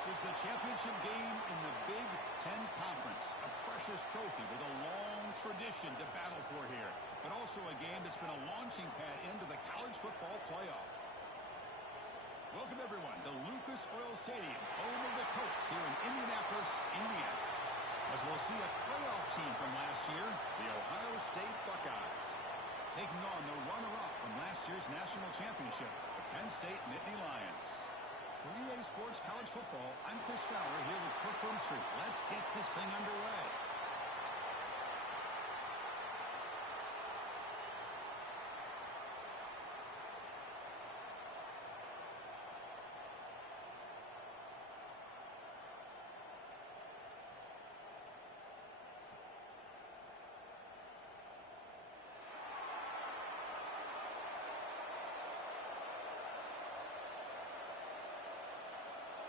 This is the championship game in the Big Ten Conference. A precious trophy with a long tradition to battle for here. But also a game that's been a launching pad into the college football playoff. Welcome, everyone, to Lucas Oil Stadium, home of the Colts here in Indianapolis, Indiana. As we'll see a playoff team from last year, the Ohio State Buckeyes, taking on the runner-up from last year's national championship, the Penn State Nittany Lions. For EA Sports College Football, I'm Chris Fowler here with Kirk Roomstreet. Let's get this thing underway.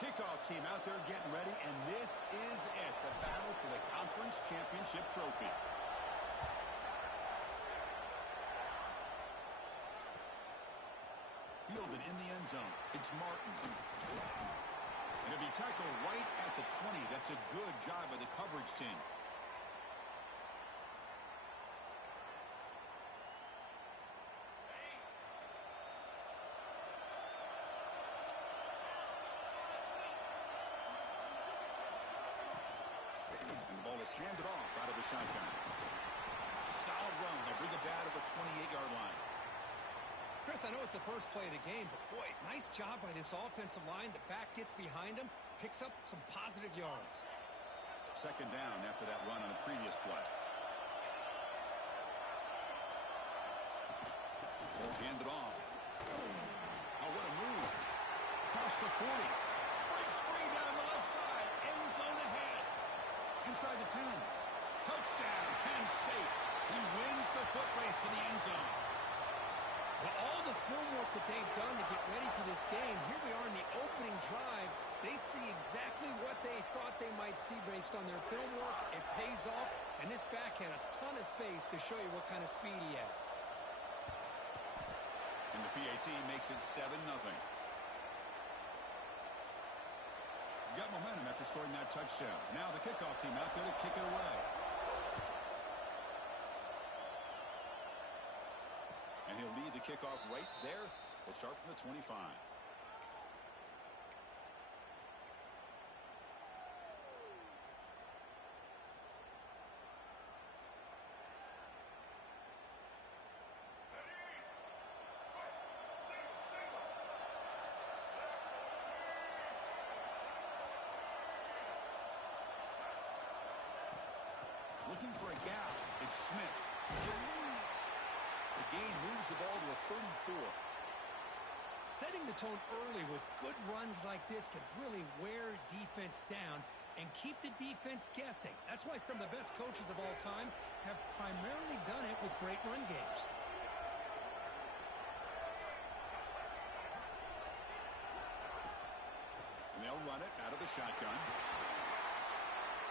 Kickoff team out there getting ready, and this is it, the battle for the conference championship trophy. Fielded in the end zone. It's Martin. And it'll be tackled right at the 20. That's a good job by the coverage team. Is handed off out of the shotgun. Solid run. They'll bring it down to the 28-yard line. Chris, I know it's the first play of the game, but boy, nice job by this offensive line. The back gets behind him, picks up some positive yards. Second down after that run on the previous play. Ball handed off. Oh, what a move. Across the 40. Breaks free down the left side. End zone ahead. Inside the 10. Touchdown, Penn State. He wins the foot race to the end zone. Well, all the film work that they've done to get ready for this game, here we are in the opening drive. They see exactly what they thought they might see based on their film work. It pays off, and this back had a ton of space to show you what kind of speed he has. And the PAT makes it 7-0. Got momentum after scoring that touchdown. Now the kickoff team out there to kick it away. And he'll lead the kickoff right there. We'll start from the 25. Looking for a gap. It's Smith. The gain moves the ball to the 34. Setting the tone early with good runs like this can really wear defense down and keep the defense guessing. That's why some of the best coaches of all time have primarily done it with great run games. And they'll run it out of the shotgun.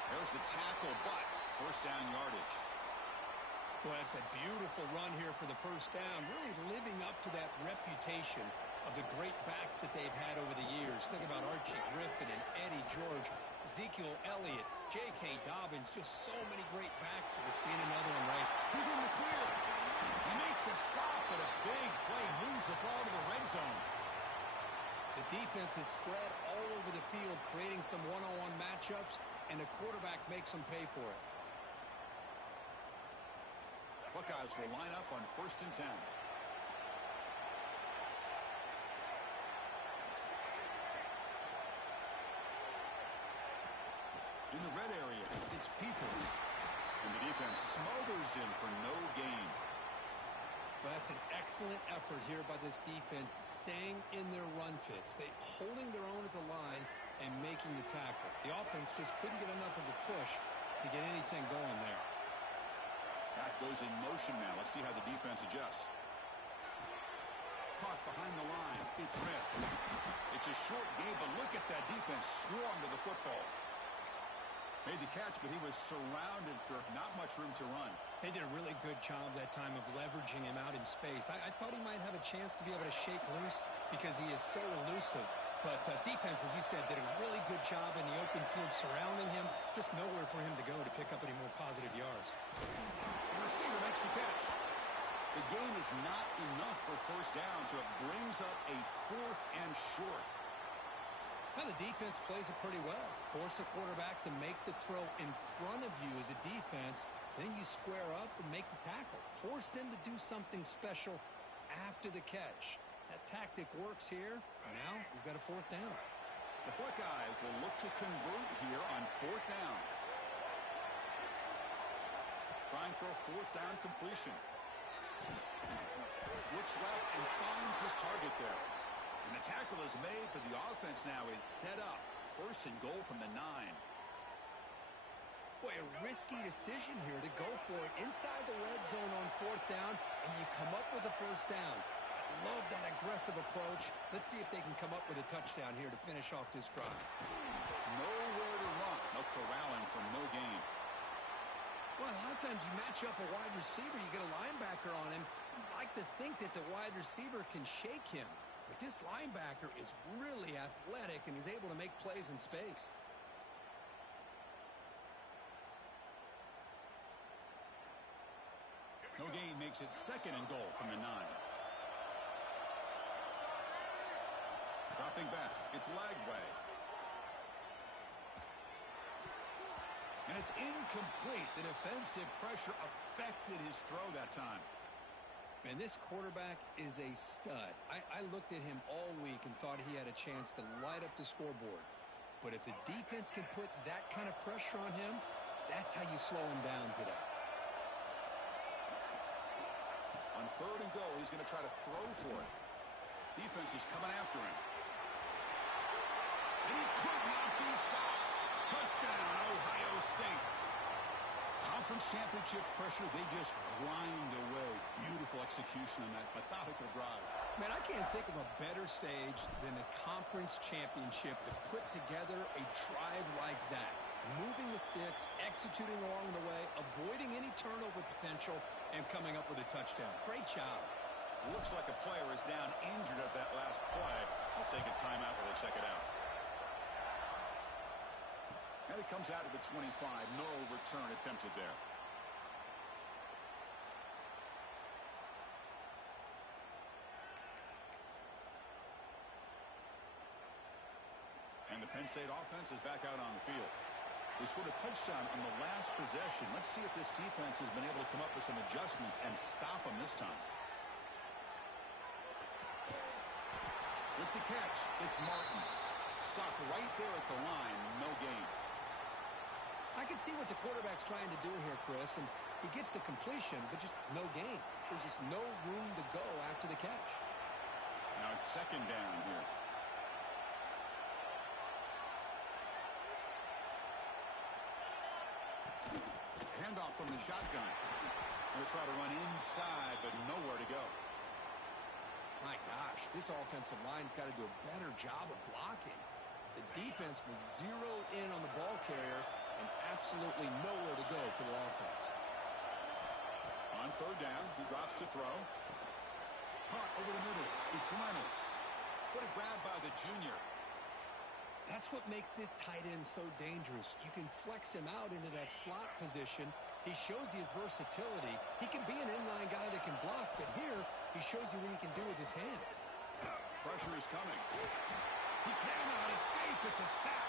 There's the tackle, but first down yardage. Well, that's a beautiful run here for the first down, really living up to that reputation of the great backs that they've had over the years. Think about Archie Griffin and Eddie George, Ezekiel Elliott, J.K. Dobbins, just so many great backs. We're seeing another one right. Who's in the clear? He makes the stop, but a big play moves the ball to the red zone. The defense is spread all over the field, creating some one-on-one matchups, and the quarterback makes them pay for it. Buckeyes will line up on 1st and 10. In the red area, it's Peoples. And the defense smothers him for no gain. Well, that's an excellent effort here by this defense, staying in their run fits. They holding their own at the line and making the tackle. The offense just couldn't get enough of a push to get anything going there. Back goes in motion now. Let's see how the defense adjusts. Caught behind the line. It's Smith. It's a short game, but look at that defense swarm to the football. Made the catch, but he was surrounded for not much room to run. They did a really good job that time of leveraging him out in space. I thought he might have a chance to be able to shake loose because he is so elusive. But defense, as you said, did a really good job in the open field surrounding him. Just nowhere for him to go to pick up any more positive yards. The receiver makes the catch. The game is not enough for first down, so it brings up a 4th and short. Now the defense plays it pretty well. Force the quarterback to make the throw in front of you as a defense. Then you square up and make the tackle. Force them to do something special after the catch. That tactic works here. Now we've got a 4th down. The Buckeyes will look to convert here on 4th down. Trying for a 4th down completion. Looks left and finds his target there. And the tackle is made, but the offense now is set up. 1st and goal from the 9. Boy, a risky decision here to go for it inside the red zone on 4th down, and you come up with a 1st down. I love that aggressive approach. Let's see if they can come up with a touchdown here to finish off this drive. Nowhere to run. No corralling for no gain. Well, a lot of times you match up a wide receiver, you get a linebacker on him. You'd like to think that the wide receiver can shake him. But this linebacker is really athletic and is able to make plays in space. No gain makes it 2nd and goal from the 9. Dropping back, it's Lagway. And it's incomplete. The defensive pressure affected his throw that time. And this quarterback is a stud. I looked at him all week and thought he had a chance to light up the scoreboard. But if the defense can put that kind of pressure on him, that's how you slow him down today. On 3rd and goal, he's going to try to throw for it. Defense is coming after him. And he could not be stopped. Touchdown, Ohio State. Conference championship pressure, they just grind away. Beautiful execution on that methodical drive. Man, I can't think of a better stage than the conference championship to put together a drive like that. Moving the sticks, executing along the way, avoiding any turnover potential, and coming up with a touchdown. Great job. Looks like a player is down injured at that last play. We'll take a timeout while they check it out. And it comes out of the 25. No return attempted there. And the Penn State offense is back out on the field. They scored a touchdown on the last possession. Let's see if this defense has been able to come up with some adjustments and stop them this time. With the catch, it's Martin. Stopped right there at the line. No gain. I can see what the quarterback's trying to do here, Chris, and he gets the completion, but just no gain. There's just no room to go after the catch. Now it's 2nd down here. Handoff from the shotgun. They'll try to run inside, but nowhere to go. My gosh, this offensive line's got to do a better job of blocking. The defense was zeroed in on the ball carrier and absolutely nowhere to go for the offense. On 3rd down, he drops to throw. Caught over the middle. It's Reynolds. What a grab by the junior. That's what makes this tight end so dangerous. You can flex him out into that slot position. He shows you his versatility. He can be an inline guy that can block, but here he shows you what he can do with his hands. Pressure is coming. He cannot escape. It's a sack.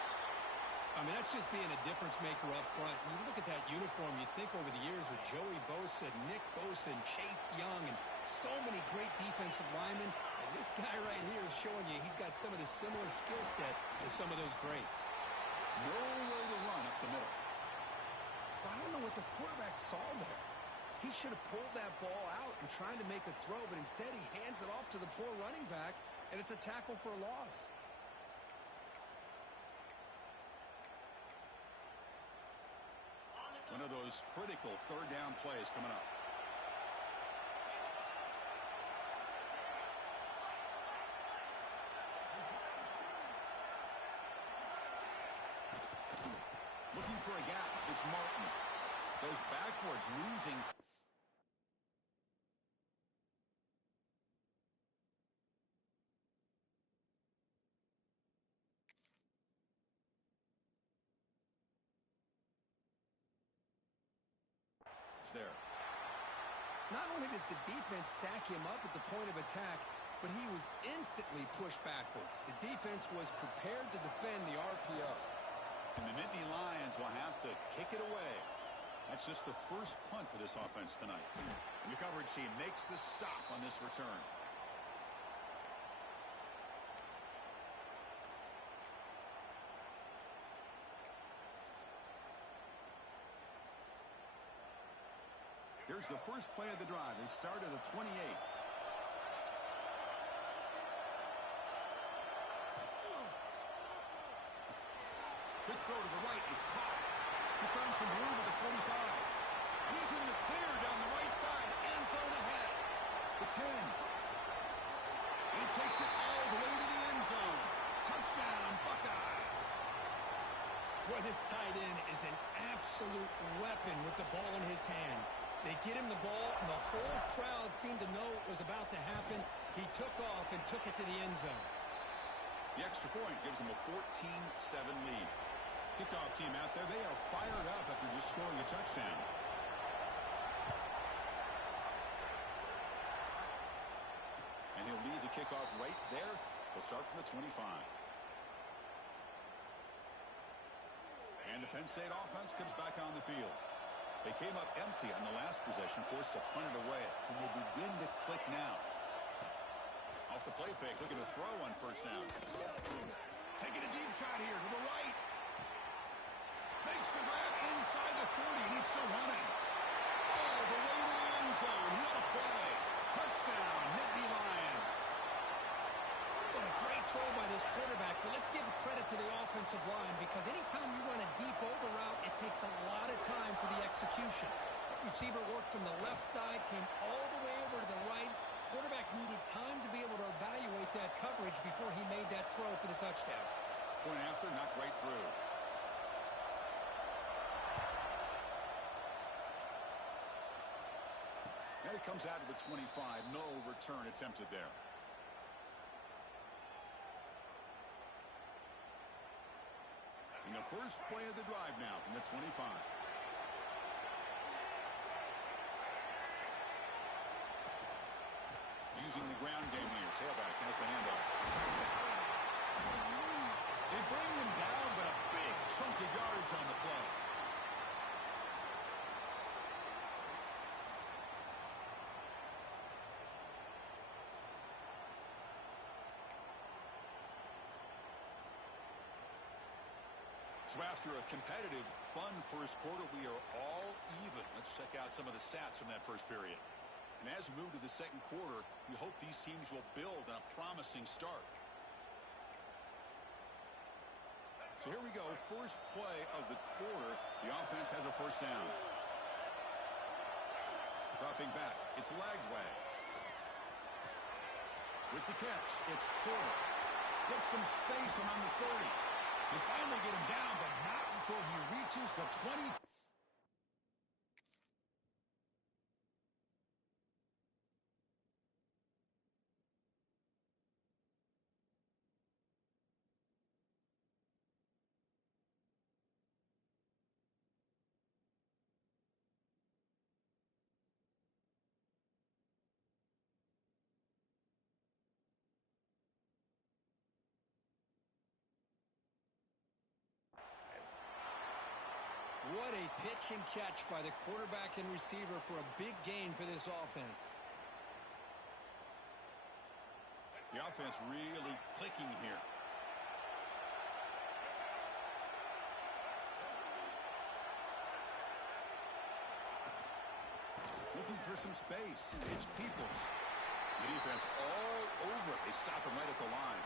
I mean, that's just being a difference maker up front. You look at that uniform, you think over the years with Joey Bosa, Nick Bosa, and Chase Young, and so many great defensive linemen. And this guy right here is showing you he's got some of the similar skill set to some of those greats. Nowhere to run up the middle. Well, I don't know what the quarterback saw there. He should have pulled that ball out and tried to make a throw, but instead he hands it off to the poor running back, and it's a tackle for a loss. One of those critical 3rd down plays coming up. Looking for a gap. It's Martin. Goes backwards, losing. there. Not only does the defense stack him up at the point of attack, but he was instantly pushed backwards. The defense was prepared to defend the RPO. And the Nittany Lions will have to kick it away. That's just the first punt for this offense tonight. And the coverage team makes the stop on this return. Here's the first play of the drive. They start at the 28. Quick throw to the right. It's caught. He's found some room at the 45. And he's in the clear down the right side. End zone ahead. The 10. And he takes it all the way to the end zone. Touchdown, Buckeyes. Boy, this tight end is an absolute weapon with the ball in his hands. They get him the ball, and the whole crowd seemed to know what was about to happen. He took off and took it to the end zone. The extra point gives them a 14-7 lead. Kickoff team out there, they are fired up after just scoring a touchdown. And he'll lead the kickoff right there. He'll start from the 25. And the Penn State offense comes back on the field. They came up empty on the last possession, forced to punt it away. And they begin to click now. Off the play fake, looking to throw on first down. Taking a deep shot here to the right. Makes the grab inside the 30, and he's still running. All the way to the end zone. What a play. Touchdown, Nittany Lions. What a great throw by this quarterback. But let's give credit to the offensive line, because anytime you run a deep over route, it takes a lot of time for the execution. That receiver worked from the left side, came all the way over to the right. Quarterback needed time to be able to evaluate that coverage before he made that throw for the touchdown. Point after, knocked right through. Now he comes out of the 25. No return attempted there. And the first play of the drive now from the 25. Using the ground game here. Tailback has the handoff. They bring him down, but a big chunk of yardage on the play. So after a competitive, fun first quarter, we are all even. Let's check out some of the stats from that first period. And as we move to the second quarter, we hope these teams will build on a promising start. So here we go, first play of the quarter. The offense has a first down. Dropping back, it's Lagway. With the catch, it's Porter. Gets some space around the 30. They finally get him down, but not before he reaches the 20. What a pitch and catch by the quarterback and receiver for a big gain for this offense. The offense really clicking here. Looking for some space. It's Peoples. The defense all over it. They stop him right at the line.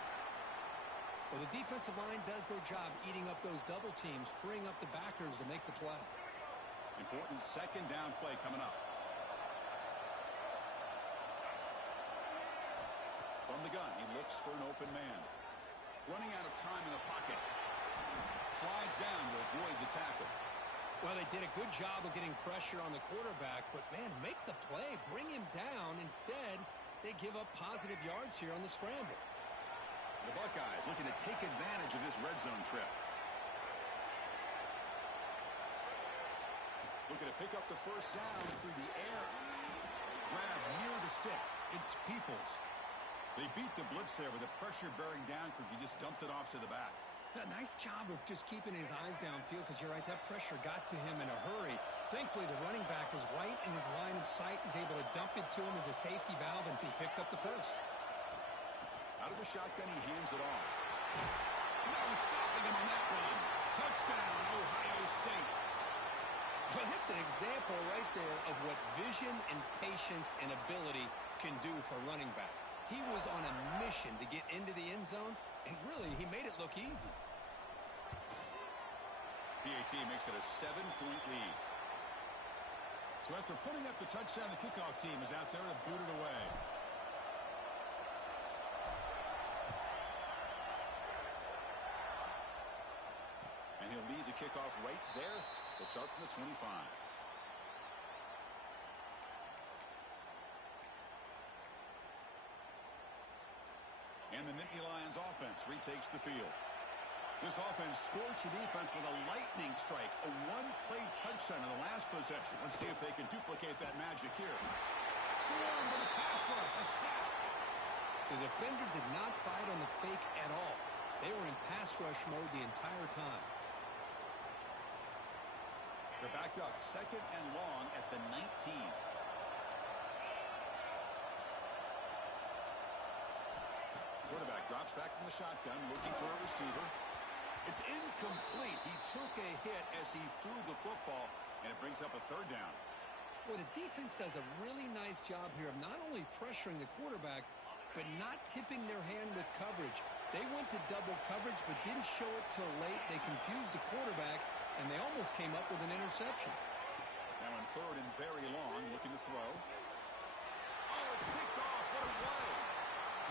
Well, the defensive line does their job eating up those double teams, freeing up the backers to make the play. Important second down play coming up. From the gun, he looks for an open man. Running out of time in the pocket. Slides down to avoid the tackle. Well, they did a good job of getting pressure on the quarterback, but, man, make the play, bring him down. Instead, they give up positive yards here on the scramble. The Buckeyes looking to take advantage of this red zone trip. Looking looking to pick up the first down through the air. Grab near the sticks. It's Peoples. They beat the blitz there with the pressure bearing down. He just dumped it off to the back. A nice job of just keeping his eyes downfield, because you're right, that pressure got to him in a hurry. Thankfully, the running back was right in his line of sight. He's able to dump it to him as a safety valve, and he picked up the first. Out of the shotgun, he hands it off. No stopping him on that run. Touchdown, Ohio State. Well, that's an example right there of what vision and patience and ability can do for running back. He was on a mission to get into the end zone, and really, he made it look easy. PAT makes it a 7-point lead. So after putting up the touchdown, the kickoff team is out there to boot it away. And he'll lead the kickoff right there. They'll start from the 25. And the Nittany Lions offense retakes the field. This offense scorched the defense with a lightning strike, a one-play touchdown in the last possession. Let's see if they can duplicate that magic here. Swarm with a pass rush, a sack. The defender did not bite on the fake at all. They were in pass rush mode the entire time. They're backed up, 2nd and long at the 19. Quarterback drops back from the shotgun, looking for a receiver. It's incomplete. He took a hit as he threw the football, and it brings up a 3rd down. Well, the defense does a really nice job here of not only pressuring the quarterback, but not tipping their hand with coverage. They went to double coverage, but didn't show it till late. They confused the quarterback, and they almost came up with an interception. Now in 3rd and very long, looking to throw. Oh, it's picked off. What a play.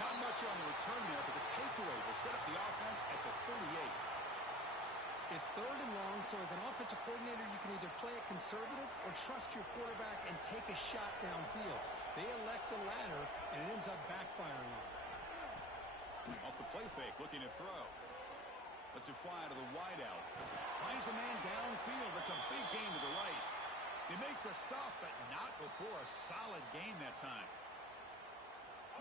Not much on the return there, but the takeaway will set up the offense at the 38. It's 3rd and long, so as an offensive coordinator, you can either play it conservative or trust your quarterback and take a shot downfield. They elect the latter, and it ends up backfiring on them. Off the play fake, looking to throw. Lets it fly to the wideout. Finds a man downfield. That's a big gain to the right. They make the stop, but not before a solid gain that time.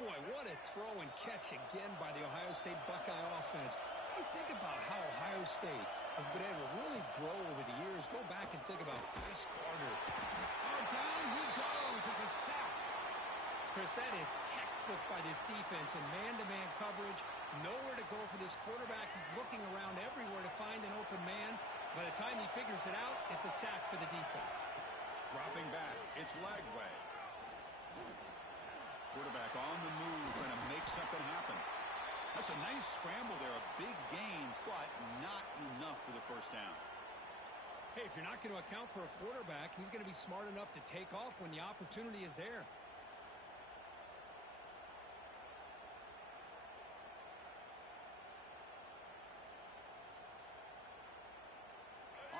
Boy, what a throw and catch again by the Ohio State Buckeye offense. You think about how Ohio State has been able to really grow over the years. Go back and think about Chris Carter. Oh, down he goes. It's a sack. Chris, that is textbook by this defense in man-to-man coverage. Nowhere to go for this quarterback. He's looking around everywhere to find an open man. By the time he figures it out, it's a sack for the defense. Dropping back. It's Lagway. Quarterback on the move, trying to make something happen. That's a nice scramble there, a big gain, but not enough for the first down. Hey, if you're not going to account for a quarterback, he's going to be smart enough to take off when the opportunity is there.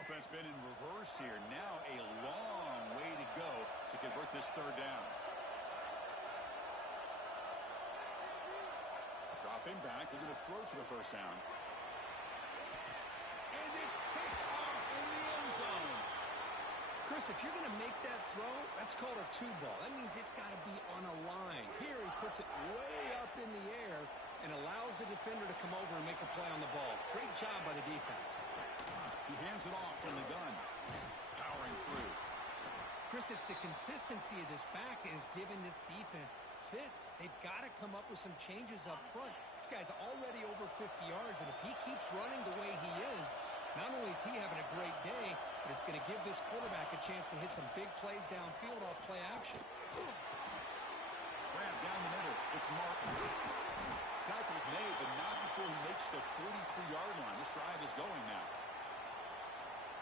Offense been in reverse here. Now a long way to go to convert this 3rd down. Dropping back, looking to throw for the first down. And it's picked off in the end zone. Chris, if you're going to make that throw, that's called a 2-ball. That means it's got to be on a line. Here he puts it way up in the air and allows the defender to come over and make a play on the ball. Great job by the defense. He hands it off from the gun. Powering through. Chris, it's the consistency of this back is giving this defense fits. They've got to come up with some changes up front. This guy's already over 50 yards, and if he keeps running the way he is, not only is he having a great day, but it's going to give this quarterback a chance to hit some big plays downfield off play action. Grab down the middle. It's Martin. Tackle's made, but not before he makes the 43-yard line. This drive is going now.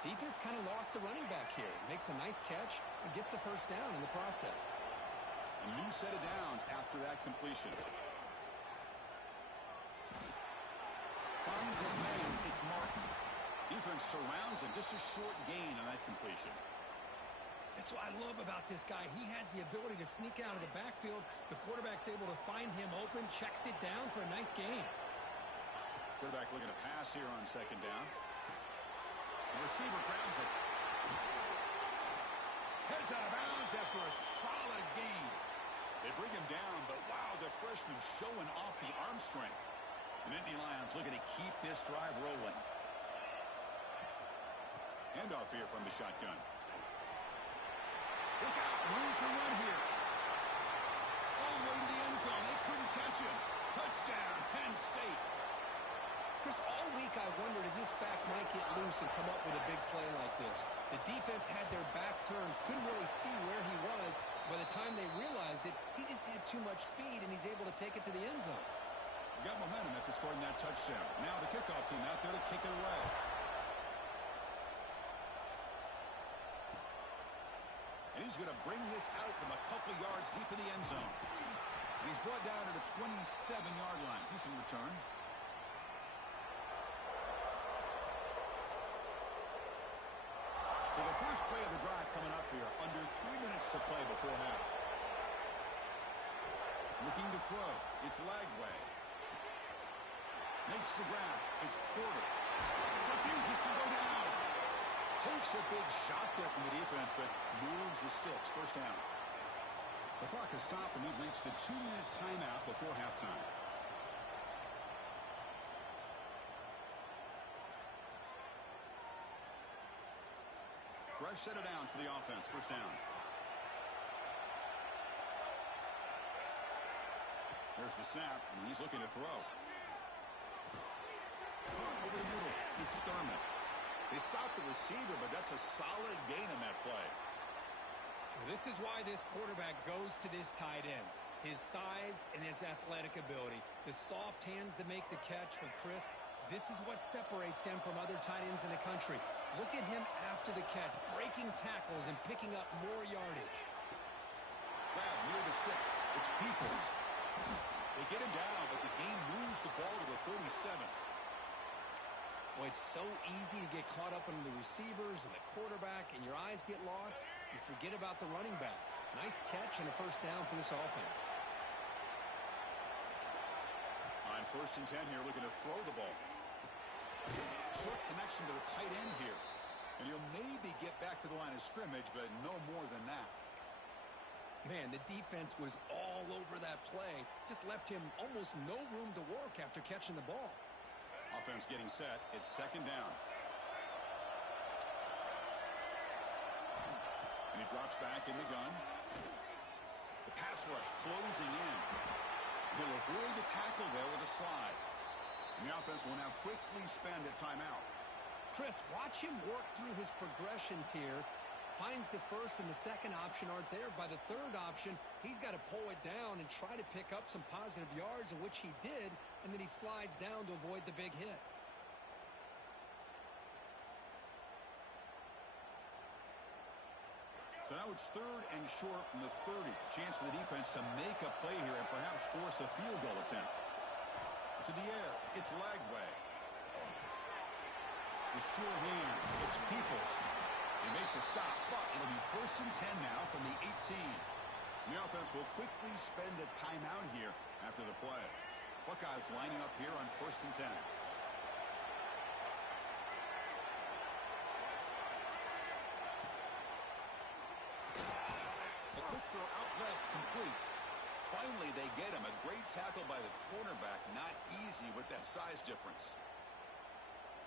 Defense kind of lost the running back here. Makes a nice catch and gets the first down in the process. A new set of downs after that completion. Finds his man. It's Martin. Defense surrounds him. Just a short gain on that completion. That's what I love about this guy. He has the ability to sneak out of the backfield. The quarterback's able to find him open, checks it down for a nice gain. Quarterback looking to pass here on 2nd down. The receiver grabs it. freshman showing off the arm strength. The Nittany Lions looking to keep this drive rolling. Handoff here from the shotgun. Look out, room to run here. All the way to the end zone. They couldn't catch him. Touchdown, Penn State. Chris, all week I wondered if this back might get loose and come up with a big play like this. The defense had their back turned, couldn't really see where he was. By the time they realized it, he just had too much speed, and he's able to take it to the end zone. Got momentum after scoring that touchdown. Now the kickoff team out there to kick it away. And he's going to bring this out from a couple yards deep in the end zone. And he's brought down to the 27-yard line. Decent return. So the first play of the drive coming up here. Under 3 minutes to play before half. Looking to throw. It's Lagway. Makes the grab. It's Porter. Refuses to go down. Takes a big shot there from the defense, but moves the sticks. First down. The clock has stopped, and we've reached the 2-minute timeout before halftime. Fresh set of downs for the offense. First down. There's the snap, and he's looking to throw. Over the middle. It's Thurman. They stopped the receiver, but that's a solid gain on that play. This is why this quarterback goes to this tight end. His size and his athletic ability. The soft hands to make the catch. But, Chris, this is what separates him from other tight ends in the country. Look at him after the catch, breaking tackles and picking up more yardage. Grab near the sticks. It's Peoples. They get him down, but the game moves the ball to the 37. Well, it's so easy to get caught up in the receivers and the quarterback, and your eyes get lost. You forget about the running back. Nice catch and a first down for this offense. On 1st and 10 here, looking to throw the ball. Short connection to the tight end here. And he'll maybe get back to the line of scrimmage, but no more than that. Man, the defense was all over that play. Just left him almost no room to work after catching the ball. Offense getting set. It's 2nd down. And he drops back in the gun. The pass rush closing in. He'll avoid the tackle there with a slide. And the offense will now quickly spend a timeout. Chris, watch him work through his progressions here. Finds the first and the second option aren't there. By the third option, he's got to pull it down and try to pick up some positive yards, of which he did, and then he slides down to avoid the big hit. So now it's 3rd and short from the 30. Chance for the defense to make a play here and perhaps force a field goal attempt. To the air, it's Lagway. The sure hands, it's Peoples. They make the stop, but it'll be 1st and 10 now from the 18. The offense will quickly spend a timeout here after the play. Buckeyes lining up here on 1st and 10. The quick throw out left, complete. Finally, they get him. A great tackle by the cornerback. Not easy with that size difference.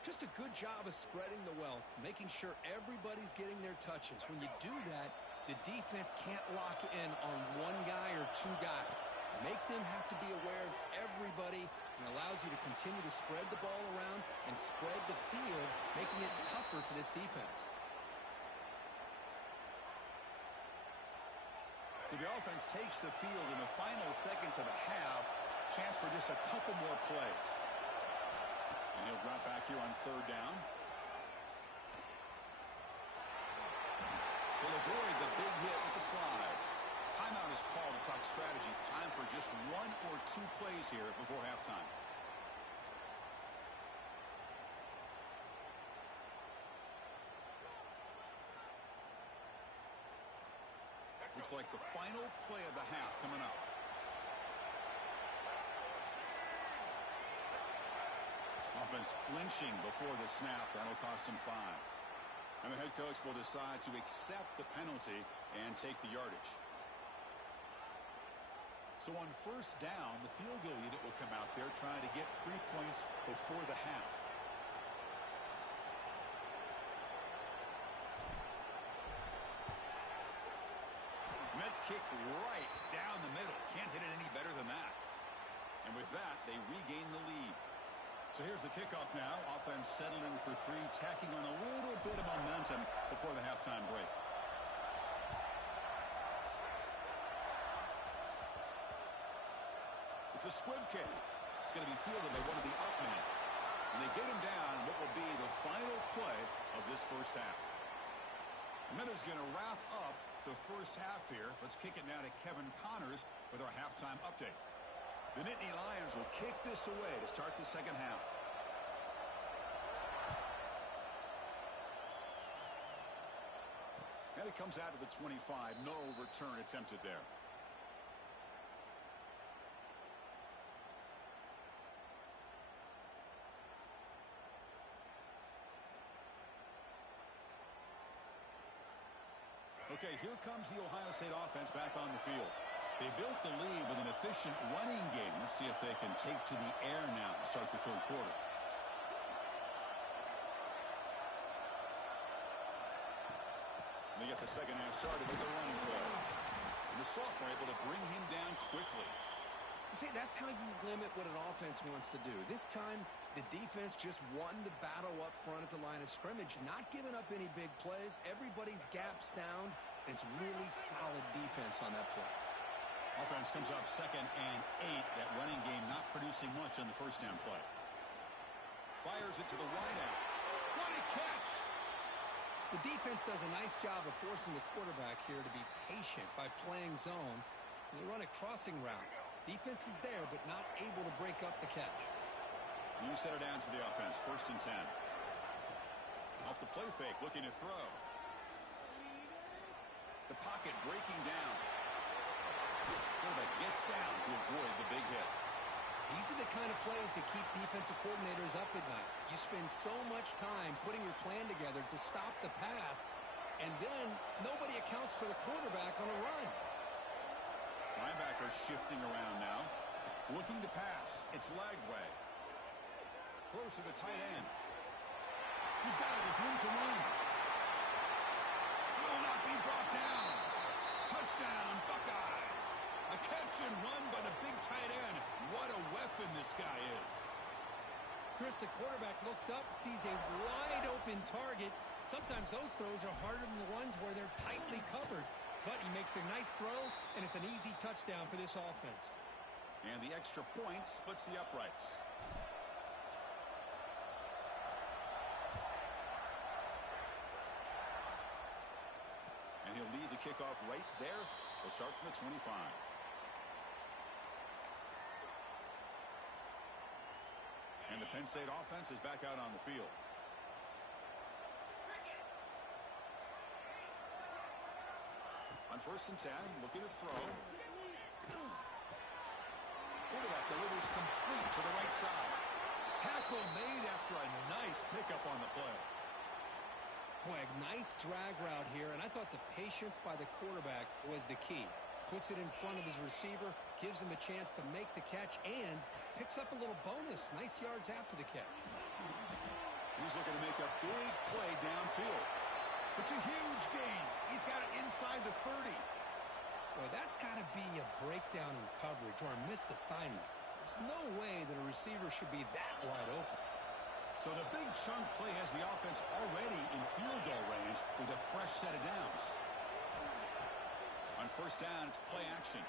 Just a good job of spreading the wealth, making sure everybody's getting their touches. When you do that, the defense can't lock in on one guy or two guys. Make them have to be aware of everybody, and allows you to continue to spread the ball around and spread the field, making it tougher for this defense. So the offense takes the field in the final seconds of the half. Chance for just a couple more plays. And he'll drop back here on 3rd down. He'll avoid the big hit with the slide. Timeout is called to talk strategy. Time for just 1 or 2 plays here before halftime. Looks like the final play of the half coming up. Offense flinching before the snap. That'll cost him 5. And the head coach will decide to accept the penalty and take the yardage. So on first down, the field goal unit will come out there trying to get 3 points before the half. Net kick right down the middle. Can't hit it any better than that. And with that, they regain the lead. So here's the kickoff now. Offense settling for 3, tacking on a little bit of momentum before the halftime break. It's a squib kick. It's going to be fielded by one of the up men. And they get him down in what will be the final play of this first half. The Miners going to wrap up the first half here. Let's kick it now to Kevin Connors with our halftime update. The Nittany Lions will kick this away to start the second half. And it comes out to the 25. No return attempted there. Okay, here comes the Ohio State offense back on the field. They built the lead with an efficient running game. Let's see if they can take to the air now to start the third quarter. And they get the second half started with a running play. And the Salk were able to bring him down quickly. See, that's how you limit what an offense wants to do. This time, the defense just won the battle up front at the line of scrimmage, not giving up any big plays. Everybody's gap sound. It's really solid defense on that play. Offense comes up 2nd and 8. That running game not producing much on the first down play. Fires it to the wideout. What a catch! The defense does a nice job of forcing the quarterback here to be patient by playing zone. And they run a crossing route. Defense is there, but not able to break up the catch. You set it down to the offense. 1st and 10. Off the play fake, looking to throw. The pocket breaking down. Quarterback gets down to avoid the big hit. These are the kind of plays that keep defensive coordinators up at night. You spend so much time putting your plan together to stop the pass, and then nobody accounts for the quarterback on a run. Linebacker shifting around now. Looking to pass. It's Lagway. Throws to the tight end. He's got it with room to run. Will not be brought down. Touchdown, Buckeyes. A catch and run by the big tight end. What a weapon this guy is. Chris, the quarterback looks up, sees a wide open target. Sometimes those throws are harder than the ones where they're tightly covered. But he makes a nice throw, and it's an easy touchdown for this offense. And the extra point splits the uprights. And he'll lead the kickoff right there. He'll start from the 25. And the Penn State offense is back out on the field. On 1st and 10, looking to throw. Quarterback delivers complete to the right side. Tackle made after a nice pickup on the play. Boy, a nice drag route here, and I thought the patience by the quarterback was the key. Puts it in front of his receiver, gives him a chance to make the catch, and picks up a little bonus. Nice yards after the catch. He's looking to make a big play downfield. It's a huge gain. He's got it inside the 30. Boy, that's got to be a breakdown in coverage or a missed assignment. There's no way that a receiver should be that wide open. So the big chunk play has the offense already in field goal range with a fresh set of downs. On 1st down, it's play action.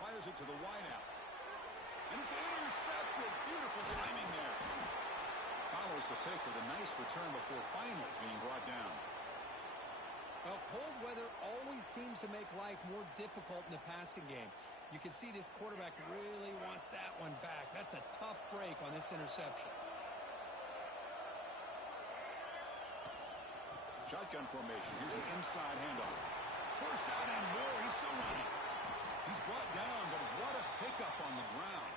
Fires it to the wideout. And it's intercepted. Beautiful timing there. Follows the pick with a nice return before finally being brought down. Well, cold weather always seems to make life more difficult in the passing game. You can see this quarterback really wants that one back. That's a tough break on this interception. Shotgun formation. Here's an inside handoff. First out and more. He's still running. He's brought down, but what a pickup on the ground.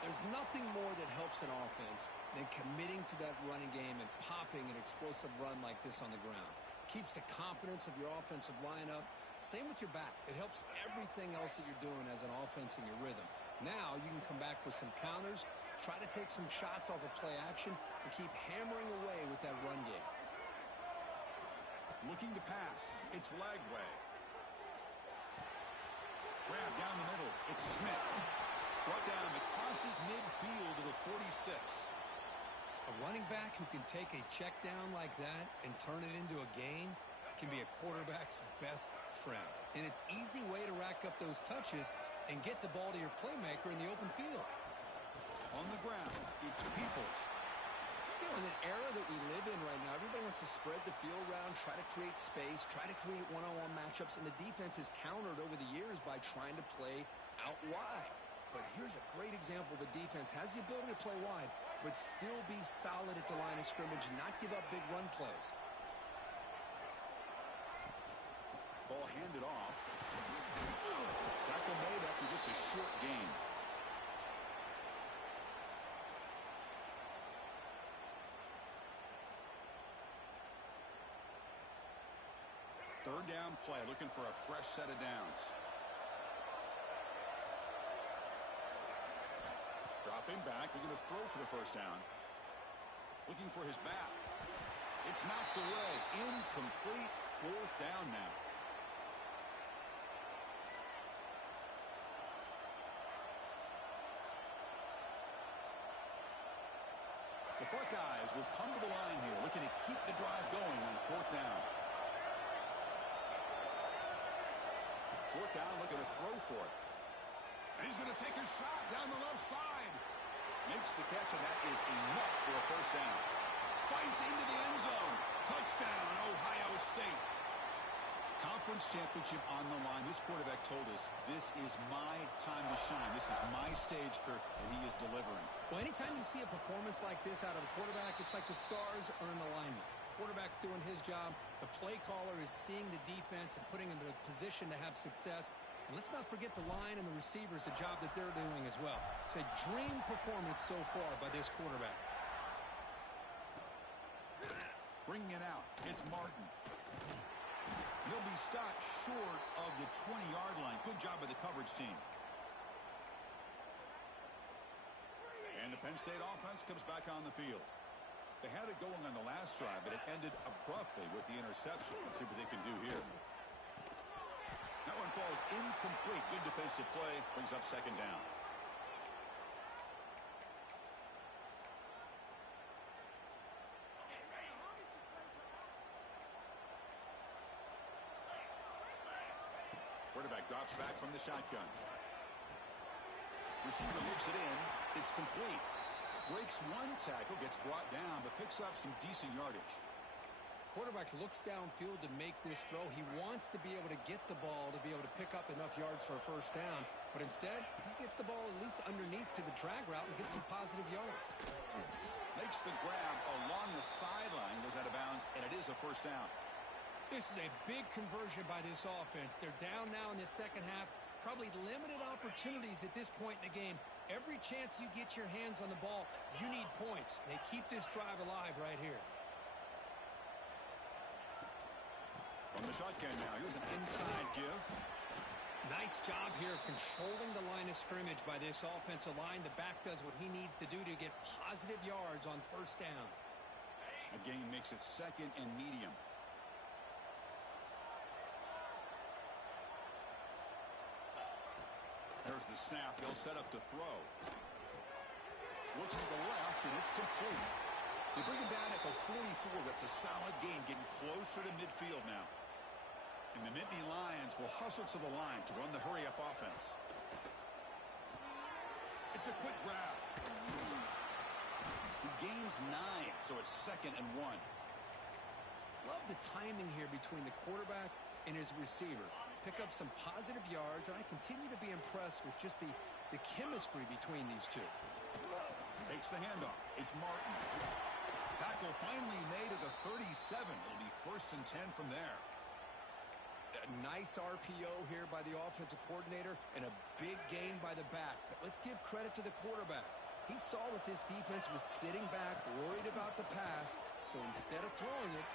There's nothing more that helps an offense than committing to that running game and popping an explosive run like this on the ground. keeps the confidence of your offensive lineup. Same with your back. It helps everything else that you're doing as an offense in your rhythm. Now you can come back with some counters, try to take some shots off of play action, and keep hammering away with that run game. Looking to pass. It's Lagway. Grab down the middle. It's Smith. Brought down. It crosses midfield to the 46. A running back who can take a check down like that and turn it into a gain can be a quarterback's best friend. And it's an easy way to rack up those touches and get the ball to your playmaker in the open field. On the ground, it's Peoples. You know, in an era that we live in right now, everybody wants to spread the field around, try to create space, try to create one-on-one matchups, and the defense is countered over the years by trying to play out wide. But here's a great example. The defense has the ability to play wide, but still be solid at the line of scrimmage and not give up big run plays. Ball handed off. Tackle made after just a short gain. Third down play, looking for a fresh set of downs. Dropping back, looking to throw for the first down. Looking for his back. It's knocked away. Incomplete. Fourth down now. The Buckeyes will come to the line here, looking to keep the drive going on fourth down. Fourth down, looking to throw for it. And he's going to take a shot down the left side. Makes the catch, and that is enough for a first down. Fights into the end zone. Touchdown, Ohio State. Conference championship on the line. This quarterback told us, this is my time to shine. This is my stage, Kirk, and he is delivering. Well, anytime you see a performance like this out of a quarterback, it's like the stars are in alignment. Quarterback's doing his job. The play caller is seeing the defense and putting him in a position to have success. And let's not forget the line and the receivers, the job that they're doing as well. It's a dream performance so far by this quarterback. Bringing it out, it's Martin. He'll be stopped short of the 20-yard line. Good job by the coverage team. And the Penn State offense comes back on the field. They had it going on the last drive, but it ended abruptly with the interception. Let's see what they can do here. That one falls incomplete. Good defensive play. Brings up second down. Quarterback drops back from the shotgun. Receiver looks it in. It's complete. Breaks one tackle, gets brought down, but picks up some decent yardage. Quarterback looks downfield to make this throw. He wants to be able to get the ball to be able to pick up enough yards for a first down, but instead, he gets the ball at least underneath to the drag route and gets some positive yards. Makes the grab along the sideline, goes out of bounds, and it is a first down. This is a big conversion by this offense. They're down now in the second half. Probably limited opportunities at this point in the game. Every chance you get your hands on the ball, you need points. They keep this drive alive right here. From the shotgun now, here's an inside give. Nice job here of controlling the line of scrimmage by this offensive line. The back does what he needs to do to get positive yards on first down. Again, makes it second and medium. There's the snap. They'll set up to throw. Looks to the left, and it's complete. They bring him down at the 44. That's a solid gain, getting closer to midfield now. And the Nittany Lions will hustle to the line to run the hurry-up offense. It's a quick grab. He gains 9, so it's second and 1. Love the timing here between the quarterback and his receiver. Pick up some positive yards, and I continue to be impressed with just the chemistry between these two. Takes the handoff. It's Martin. Tackle finally made at the 37. It'll be first and 10 from there. A nice RPO here by the offensive coordinator and a big gain by the back. But let's give credit to the quarterback. He saw what this defense was sitting back, worried about the pass, so instead of throwing it,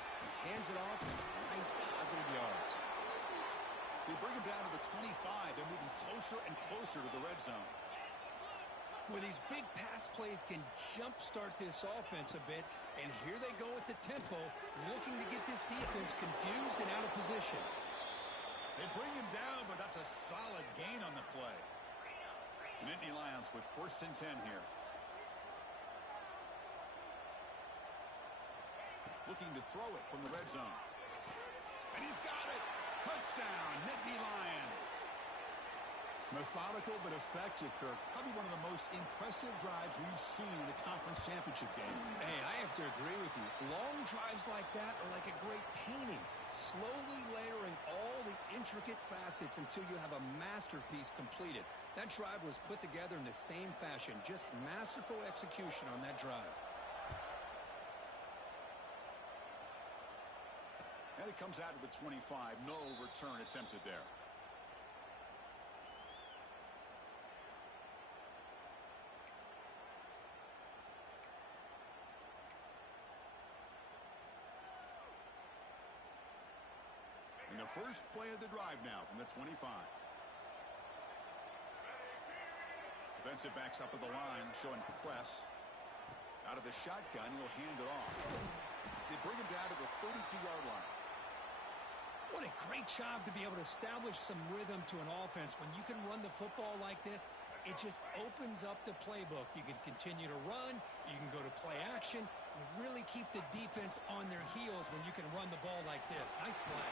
he hands it off, and it's nice positive yards. They bring him down to the 25. They're moving closer and closer to the red zone. Well, these big pass plays can jumpstart this offense a bit, and here they go with the tempo, looking to get this defense confused and out of position. They bring him down, but that's a solid gain on the play. The Nittany Lions with 1st and 10 here. Looking to throw it from the red zone. And he's got it! Touchdown, Nittany Lions! Methodical but effective, Kirk. Probably one of the most impressive drives we've seen in a conference championship game. Hey, I have to agree with you. Long drives like that are like a great painting, slowly layering all the intricate facets until you have a masterpiece completed. That drive was put together in the same fashion, just masterful execution on that drive. And it comes out to the 25. No return attempted there. And the first play of the drive now from the 25. Defensive backs up at the line, showing press. Out of the shotgun, he'll hand it off. They bring him down to the 32-yard line. What a great job to be able to establish some rhythm to an offense. When you can run the football like this, it just opens up the playbook. You can continue to run. You can go to play action. You really keep the defense on their heels when you can run the ball like this. Nice play.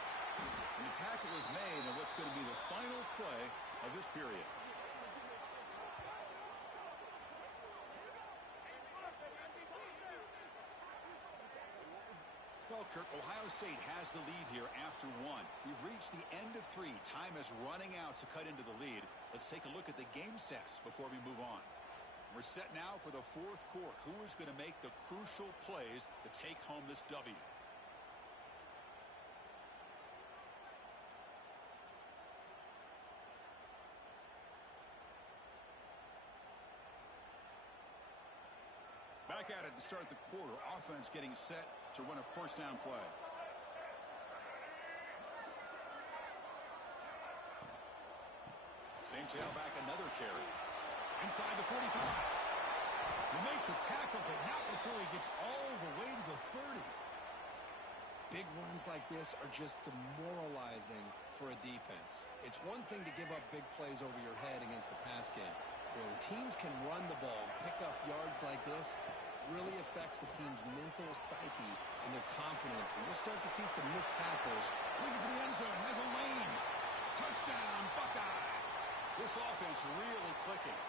And the tackle is made on what's going to be the final play of this period. Well, Kirk, Ohio State has the lead here after 1. We've reached the end of 3. Time is running out to cut into the lead. Let's take a look at the game sets before we move on. We're set now for the 4th quarter. Who is going to make the crucial plays to take home this W? Back at it to start the quarter. Offense getting set to run a 1st down play. Same tailback, another carry. Inside the 45. Will make the tackle, but not before he gets all the way to the 30. Big runs like this are just demoralizing for a defense. It's one thing to give up big plays over your head against the pass game. When teams can run the ball, pick up yards like this, really affects the team's mental psyche and their confidence. And we'll start to see some missed tackles. Looking for the end zone, has a lane. Touchdown, Buckeyes. This offense really clicking.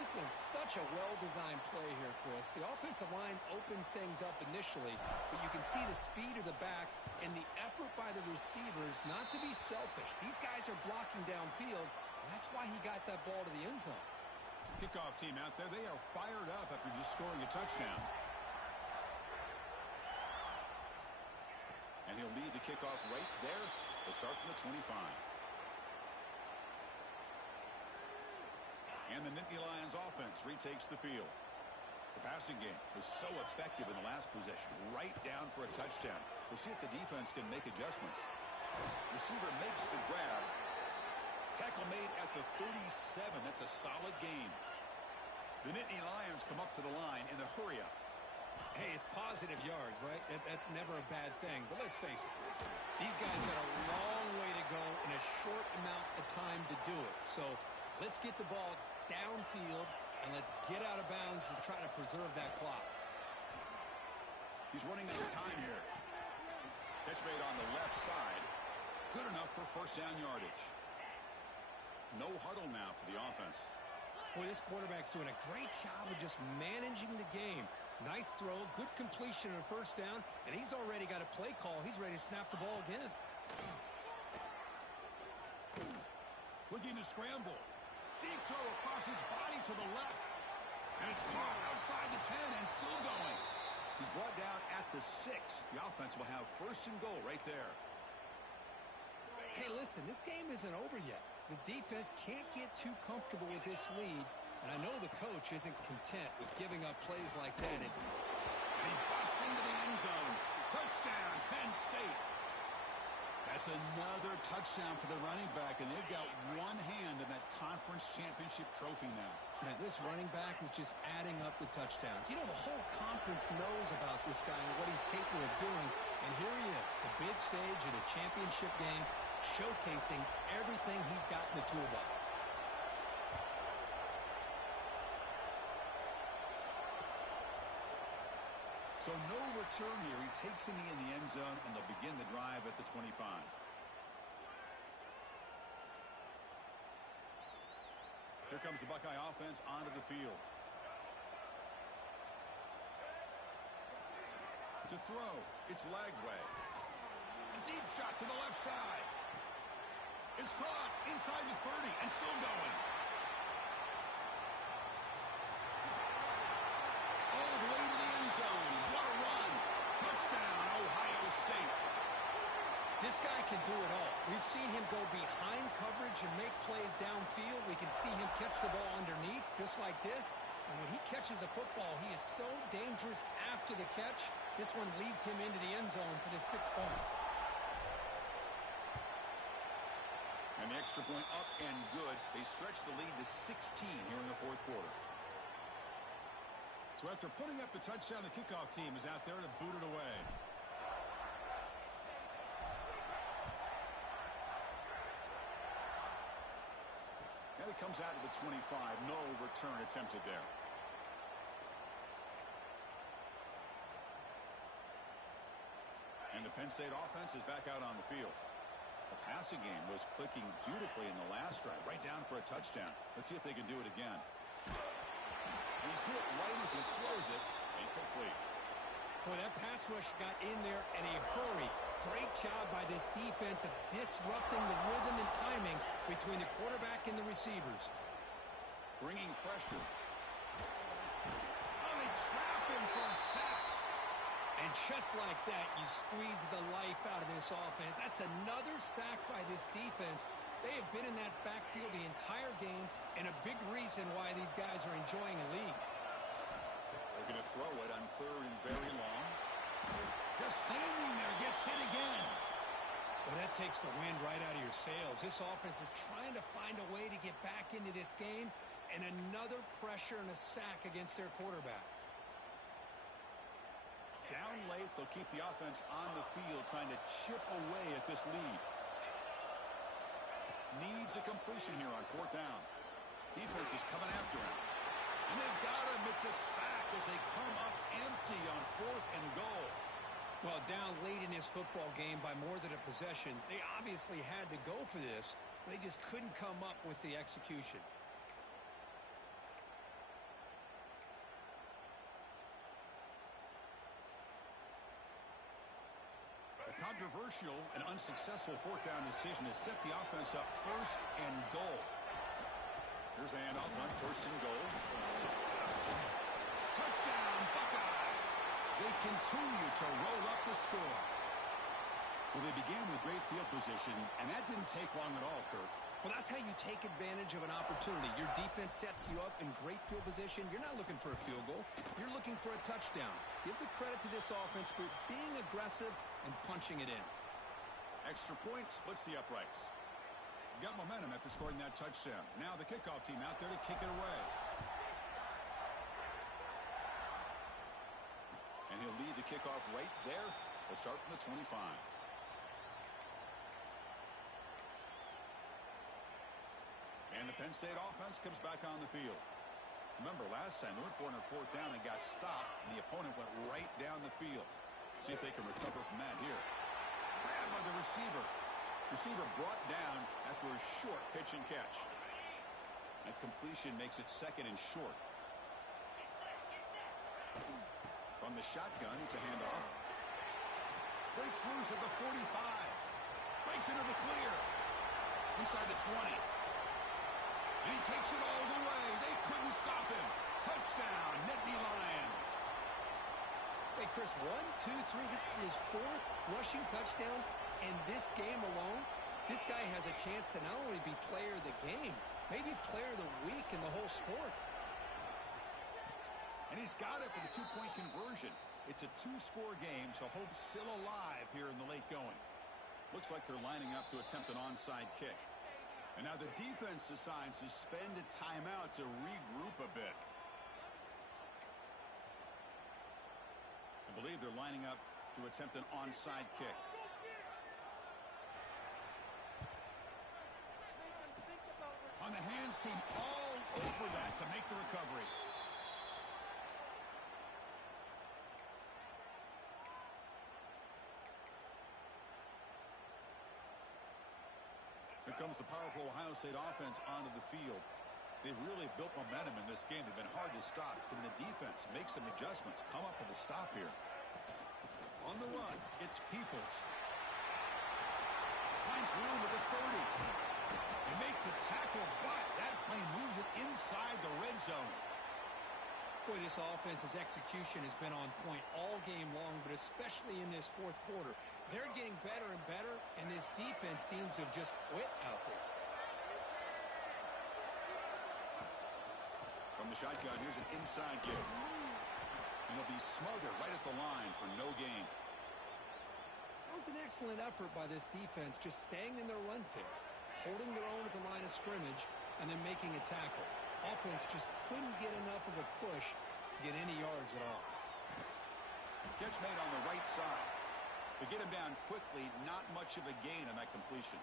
This is such a well-designed play here, Chris. The offensive line opens things up initially, but you can see the speed of the back and the effort by the receivers not to be selfish. These guys are blocking downfield, and that's why he got that ball to the end zone. Kickoff team out there, they are fired up after just scoring a touchdown. And he'll lead the kickoff right there. They'll start from the 25. And the Nittany Lions offense retakes the field. The passing game was so effective in the last possession, right down for a touchdown. We'll see if the defense can make adjustments. Receiver makes the grab. Tackle made at the 37. That's a solid gain. The Nittany Lions come up to the line in the hurry-up. Hey, it's positive yards, right? That's never a bad thing. But let's face it, these guys got a long way to go in a short amount of time to do it. So let's get the ball downfield, and let's get out of bounds to try to preserve that clock. He's running out of time here. Catch made on the left side. Good enough for 1st down yardage. No huddle now for the offense. Boy, this quarterback's doing a great job of just managing the game. Nice throw, good completion on 1st down, and he's already got a play call. He's ready to snap the ball again. Looking to scramble. Deep throw across his body to the left. And it's caught outside the 10 and still going. He's brought down at the 6. The offense will have 1st and goal right there. Hey, listen, this game isn't over yet. The defense can't get too comfortable with this lead, and I know the coach isn't content with giving up plays like that. And he busts into the end zone. Touchdown, Penn State. That's another touchdown for the running back, and they've got one hand in that conference championship trophy now. Man, this running back is just adding up the touchdowns. You know, the whole conference knows about this guy and what he's capable of doing. And here he is, the big stage at a championship game, showcasing everything he's got in the toolbox. So no return here. He takes him in the end zone, and they'll begin the drive at the 25. Here comes the Buckeye offense onto the field. To throw, it's Lagway. A deep shot to the left side. It's caught inside the 30 and still going. All the way to the end zone. What a run. Touchdown, Ohio State. This guy can do it all. We've seen him go behind coverage and make plays downfield. We can see him catch the ball underneath, just like this. And when he catches a football, he is so dangerous after the catch. This one leads him into the end zone for the 6 points. And the extra point up and good. They stretch the lead to 16 here in the fourth quarter. So after putting up the touchdown, the kickoff team is out there to boot it away. And it comes out to the 25. No return attempted there. And the Penn State offense is back out on the field. The passing game was clicking beautifully in the last drive, right down for a touchdown. Let's see if they can do it again. And he's hit right as he throws it. Incomplete. Boy, that pass rush got in there in a hurry. Great job by this defense of disrupting the rhythm and timing between the quarterback and the receivers. Bringing pressure. Oh, they trap him for a sack. And just like that, you squeeze the life out of this offense. That's another sack by this defense. They have been in that backfield the entire game, and a big reason why these guys are enjoying a lead. They're going to throw it on third and very long. Just standing there, gets hit again. Well, that takes the wind right out of your sails. This offense is trying to find a way to get back into this game, and another pressure and a sack against their quarterback. Down late, they'll keep the offense on the field, trying to chip away at this lead. Needs a completion here on fourth down. Defense is coming after him. And they've got him. It's a sack as they come up empty on fourth and goal. Well, down late in this football game by more than a possession, they obviously had to go for this. They just couldn't come up with the execution. Controversial and unsuccessful fourth down decision has set the offense up first and goal. Here's the handoff on first and goal. Touchdown, Buckeyes. They continue to roll up the score. Well, they began with great field position, and that didn't take long at all, Kirk. Well, that's how you take advantage of an opportunity. Your defense sets you up in great field position. You're not looking for a field goal. You're looking for a touchdown. Give the credit to this offense for being aggressive and punching it in. Extra point splits the uprights. Got momentum after scoring that touchdown. Now the kickoff team out there to kick it away. And he'll lead the kickoff right there. They'll start from the 25. And the Penn State offense comes back on the field. Remember, last time they went for it on fourth down and got stopped, and the opponent went right down the field. See if they can recover from that here. Grabbed by the receiver. Receiver brought down after a short pitch and catch. That completion makes it second and short. From the shotgun, it's a handoff. Breaks loose at the 45. Breaks into the clear. Inside the 20. And he takes it all the way. They couldn't stop him. Touchdown, Nittany Lions. Hey, Chris, 1, 2, 3. This is his fourth rushing touchdown in this game alone. This guy has a chance to not only be player of the game, maybe player of the week in the whole sport. And he's got it for the 2-point conversion. It's a two-score game, so hope's still alive here in the late going. Looks like they're lining up to attempt an onside kick. And now the defense decides to spend a timeout to regroup a bit. I believe they're lining up to attempt an onside kick. On the hands team all over that to make the recovery. Here comes the powerful Ohio State offense onto the field. They've really built momentum in this game. They've been hard to stop. Can the defense make some adjustments, come up with a stop here? On the run, it's Peoples. Finds room at the 30. They make the tackle, but that play moves it inside the red zone. Boy, this offense's execution has been on point all game long, but especially in this fourth quarter. They're getting better and better, and this defense seems to have just quit out there. From the shotgun, here's an inside give. And he'll be smothered right at the line for no gain. That was an excellent effort by this defense, just staying in their run fix, holding their own at the line of scrimmage, and then making a tackle. Offense just couldn't get enough of a push to get any yards at all. Catch made on the right side. They get him down quickly, not much of a gain on that completion.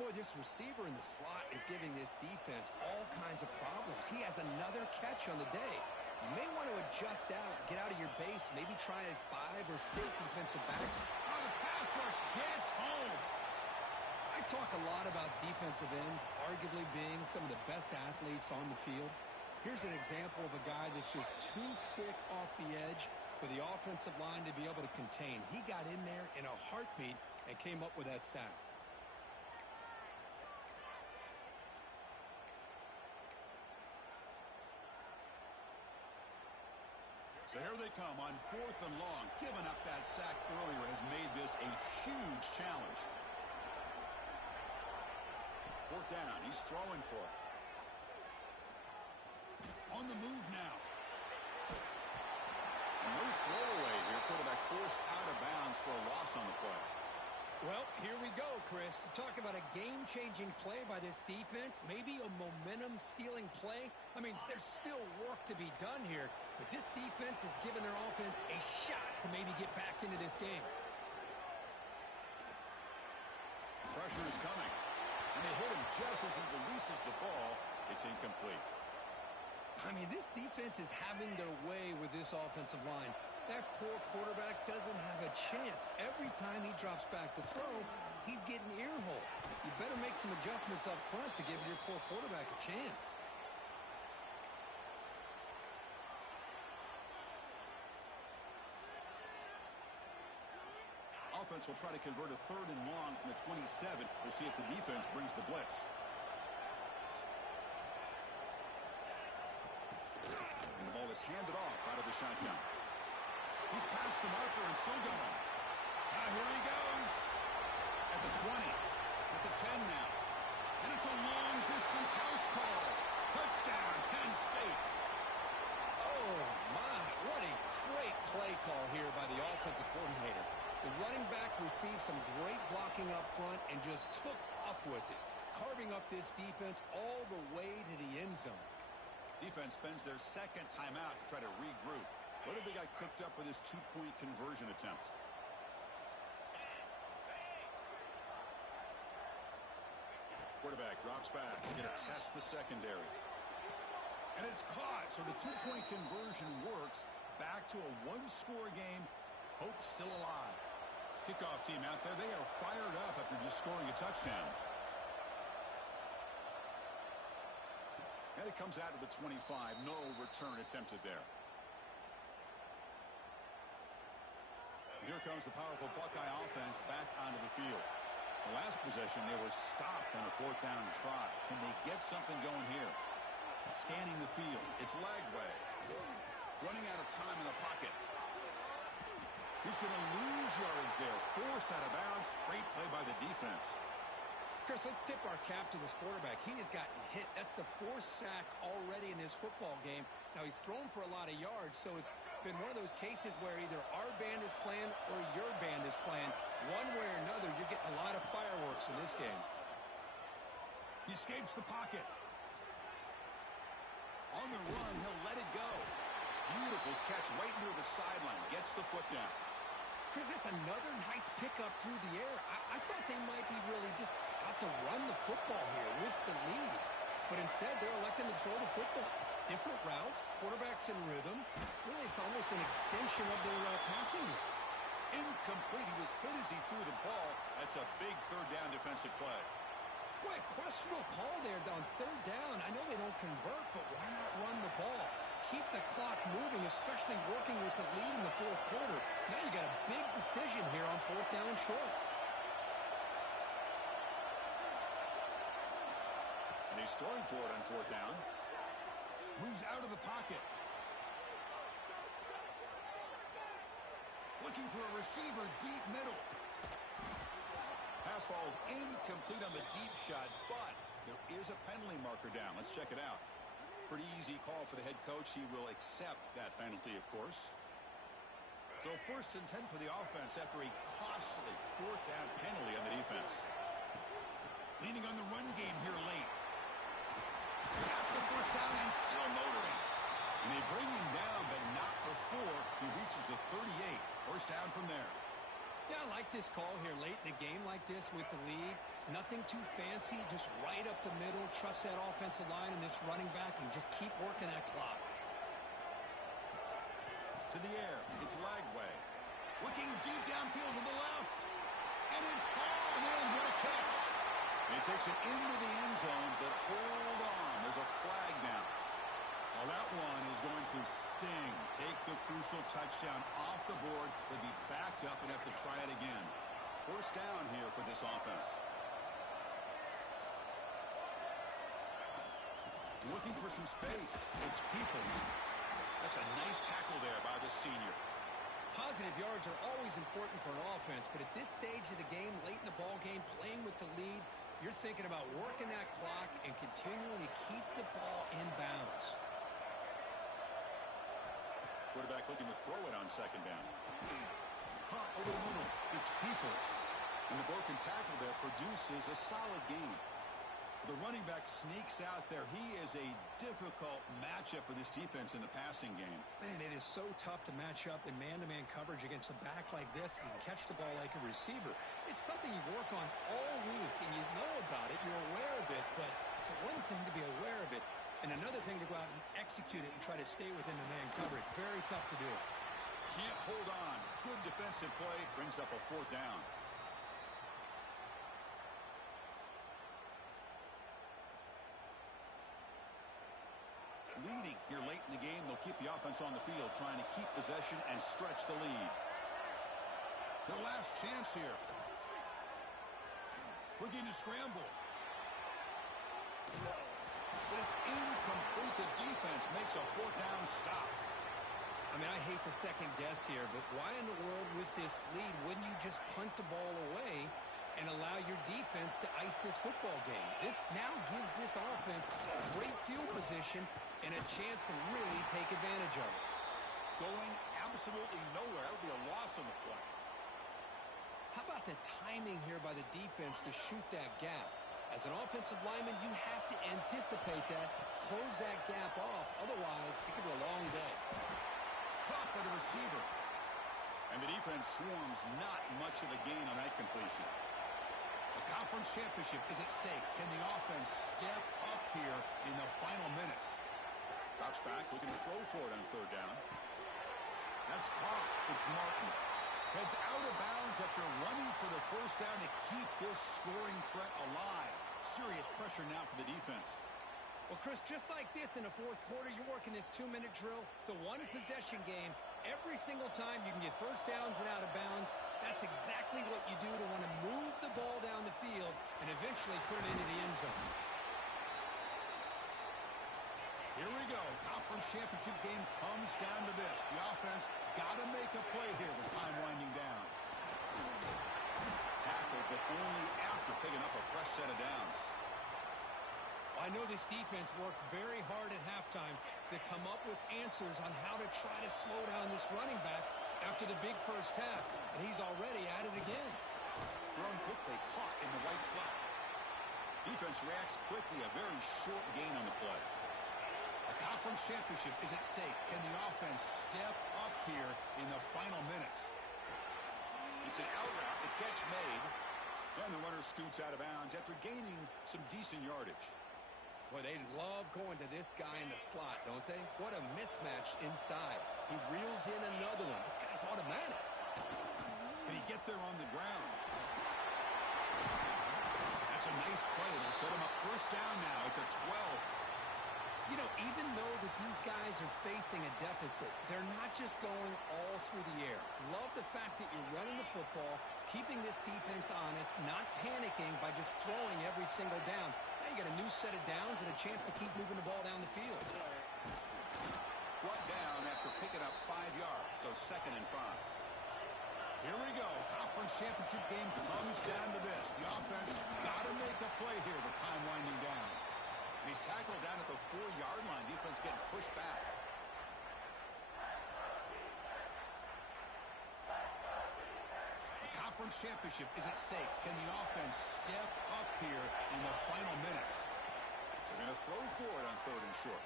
Boy, this receiver in the slot is giving this defense all kinds of problems. He has another catch on the day. You may want to adjust out, get out of your base, maybe try 5 or 6 defensive backs. Oh, the pass rush gets home. I talk a lot about defensive ends arguably being some of the best athletes on the field. Here's an example of a guy that's just too quick off the edge for the offensive line to be able to contain. He got in there in a heartbeat and came up with that sack. So here they come on 4th and long. Giving up that sack earlier has made this a huge challenge. 4th down. He's throwing for it. On the move now. And no throwaway here. Quarterback forced out of bounds for a loss on the play. Well, here we go, Chris. Talk about a game-changing play by this defense. Maybe a momentum-stealing play. I mean, there's still work to be done here, but this defense has given their offense a shot to maybe get back into this game. Pressure is coming, and they hit him just as he releases the ball. It's incomplete. I mean, this defense is having their way with this offensive line. That poor quarterback doesn't have a chance. Every time he drops back to throw, he's getting ear-hole. You better make some adjustments up front to give your poor quarterback a chance. Offense will try to convert a 3rd and long from the 27. We'll see if the defense brings the blitz. And the ball is handed off out of the shotgun. He's past the marker and still going. Here he goes. At the 20. At the 10 now. And it's a long-distance house call. Touchdown, Penn State. Oh, my. What a great play call here by the offensive coordinator. The running back received some great blocking up front and just took off with it, carving up this defense all the way to the end zone. Defense spends their 2nd timeout to try to regroup. What have they got cooked up for this 2-point conversion attempt? Quarterback drops back. Going to test the secondary. And it's caught, so the 2-point conversion works. Back to a 1-score game. Hope still alive. Kickoff team out there. They are fired up after just scoring a touchdown. And it comes out of the 25. No return attempted there. Here comes the powerful Buckeye offense back onto the field. The last possession, they were stopped on a 4th down try. Can they get something going here? Scanning the field. It's Lagway. Running out of time in the pocket. He's going to lose yards there. Forced out of bounds. Great play by the defense. Chris, let's tip our cap to this quarterback. He has gotten hit. That's the 4th sack already in this football game. Now, he's thrown for a lot of yards, so it's been one of those cases where either our band is playing or your band is playing. One way or another, you're getting a lot of fireworks in this game. He escapes the pocket. On the run, he'll let it go. Beautiful catch right near the sideline. Gets the foot down. Chris, that's another nice pickup through the air. I thought they might be really just out to run the football here with the lead. But instead, they're electing to throw the football. Different routes, quarterbacks in rhythm. Really, it's almost an extension of their passing game. Incomplete. He was hit as he threw the ball. That's a big third down defensive play. Boy, questionable call there on third down. I know they don't convert, but why not run the ball? Keep the clock moving, especially working with the lead in the fourth quarter. Now you got a big decision here on fourth down and short. And he's throwing for it on fourth down. Moves out of the pocket. Looking for a receiver deep middle. Pass falls incomplete on the deep shot, but there is a penalty marker down. Let's check it out. Pretty easy call for the head coach. He will accept that penalty, of course. So 1st and 10 for the offense after a costly fourth down penalty on the defense. Leaning on the run game here late. Got the first down and still motoring. And they bring him down, but not before he reaches the 38. First down from there. Yeah, I like this call here late in the game like this with the lead. Nothing too fancy, just right up the middle. Trust that offensive line and this running back and just keep working that clock. To the air, it's Lagway. Looking deep downfield to the left. And it's hauled in. What a catch. And he takes it into the end zone, but hold on. There's a flag now. Well, that one is going to sting. Take the crucial touchdown off the board. They'll be backed up and have to try it again. First down here for this offense. Looking for some space. It's Peoples. That's a nice tackle there by the senior. Positive yards are always important for an offense, but at this stage of the game, late in the ball game, playing with the lead, you're thinking about working that clock and continuing to keep the ball in bounds. Quarterback looking to throw it on second down. Caught over the middle. It's Peoples. And the broken tackle there produces a solid gain. The running back sneaks out there. He is a difficult matchup for this defense in the passing game. Man, it is so tough to match up in man-to-man coverage against a back like this. You can catch the ball like a receiver. It's something you work on all week, and you know about it. You're aware of it, but it's one thing to be aware of it, and another thing to go out and execute it and try to stay within the man coverage. Very tough to do. Can't hold on. Good defensive play. Brings up a fourth down. Leading here late in the game. They'll keep the offense on the field, trying to keep possession and stretch the lead. Their last chance here. Looking to scramble. But it's incomplete. The defense makes a fourth down stop. I mean, I hate to second guess here, but why in the world with this lead wouldn't you just punt the ball away and allow your defense to ice this football game? This now gives this offense great field position and a chance to really take advantage of it. Going absolutely nowhere. That would be a loss on the play. How about the timing here by the defense to shoot that gap? As an offensive lineman, you have to anticipate that, close that gap off. Otherwise, it could be a long day. Caught by the receiver. And the defense swarms not much of a gain on that completion. The conference championship is at stake. Can the offense step up here in the final minutes? Drops back, looking to throw for it on third down. That's caught. It's Martin. Heads out of bounds after running for the first down to keep this scoring threat alive. Serious pressure now for the defense. Well, Chris, just like this in the fourth quarter, you're working this 2-minute drill. It's a one-possession game. Every single time you can get first downs and out of bounds. That's exactly what you do to want to move the ball down the field and eventually put it into the end zone. Here we go. Conference championship game comes down to this. The offense got to make a play here with time winding down. Tackle, but only after picking up a fresh set of downs. I know this defense worked very hard at halftime to come up with answers on how to try to slow down this running back after the big first half, and he's already at it again. Thrown quickly, caught in the right flat. Defense reacts quickly, a very short gain on the play. A conference championship is at stake. Can the offense step up here in the final minutes? It's an out route, the catch made. And the runner scoots out of bounds after gaining some decent yardage. Boy, they love going to this guy in the slot, don't they? What a mismatch inside. He reels in another one. This guy's automatic. Can he get there on the ground? That's a nice play. It'll set him up first down now at the 12. You know, even though that these guys are facing a deficit, they're not just going all through the air. Love the fact that you're running the football, keeping this defense honest, not panicking by just throwing every single down. Now you got a new set of downs and a chance to keep moving the ball down the field. Brought down after picking up 5 yards, so 2nd and 5. Here we go. Conference championship game comes down to this. The offense got to make a play here with time winding down. And he's tackled down at the 4-yard line. Defense getting pushed back. The conference championship is at stake. Can the offense step up here in the final minutes? They're going to throw for it on 3rd and short.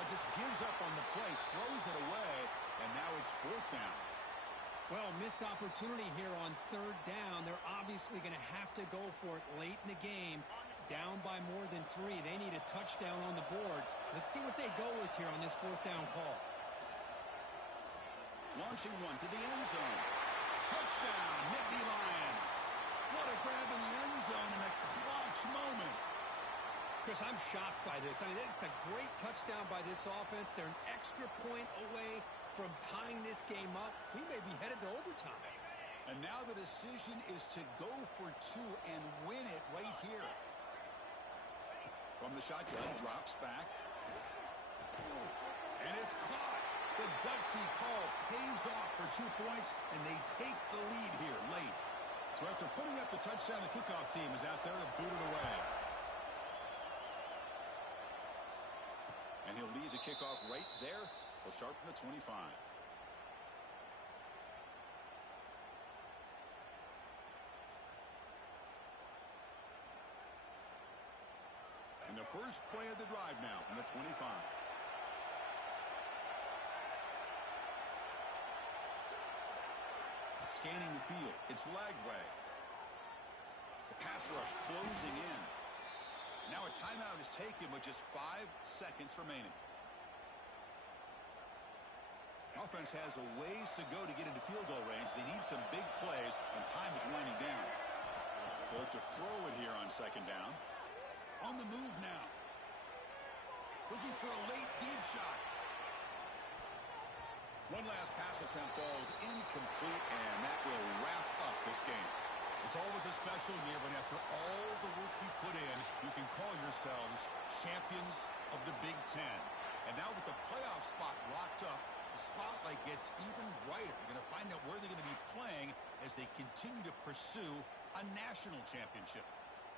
But just gives up on the play, throws it away, and now it's 4th down. Well, missed opportunity here on 3rd down. They're obviously going to have to go for it late in the game. Down by more than 3. They need a touchdown on the board. Let's see what they go with here on this 4th down call. Launching one to the end zone. Touchdown, Nittany Lions. What a grab in the end zone in a clutch moment. Chris, I'm shocked by this. I mean, it's a great touchdown by this offense. They're an extra point away from tying this game up. We may be headed to overtime. And now the decision is to go for 2 and win it right here. From the shotgun, drops back. And it's caught. The gutsy call pays off for 2 points, and they take the lead here late. So after putting up the touchdown, the kickoff team is out there to boot it away. And he'll lead the kickoff right there. They'll start from the 25. And the first play of the drive now from the 25. Scanning the field. It's Lagway. The pass rush closing in. Now a timeout is taken with just 5 seconds remaining. Offense has a ways to go to get into field goal range. They need some big plays, and time is winding down. They'll look to throw it here on 2nd down. On the move now. Looking for a late deep shot. One last pass attempt, ball is incomplete, and that will wrap up this game. It's always a special year when after all the work you put in, you can call yourselves champions of the Big Ten. And now with the playoff spot locked up, the spotlight gets even brighter. We're going to find out where they're going to be playing as they continue to pursue a national championship.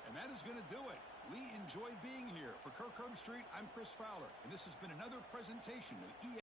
And that is going to do it. We enjoyed being here. For Kirk Herbstreit, I'm Chris Fowler, and this has been another presentation of EA.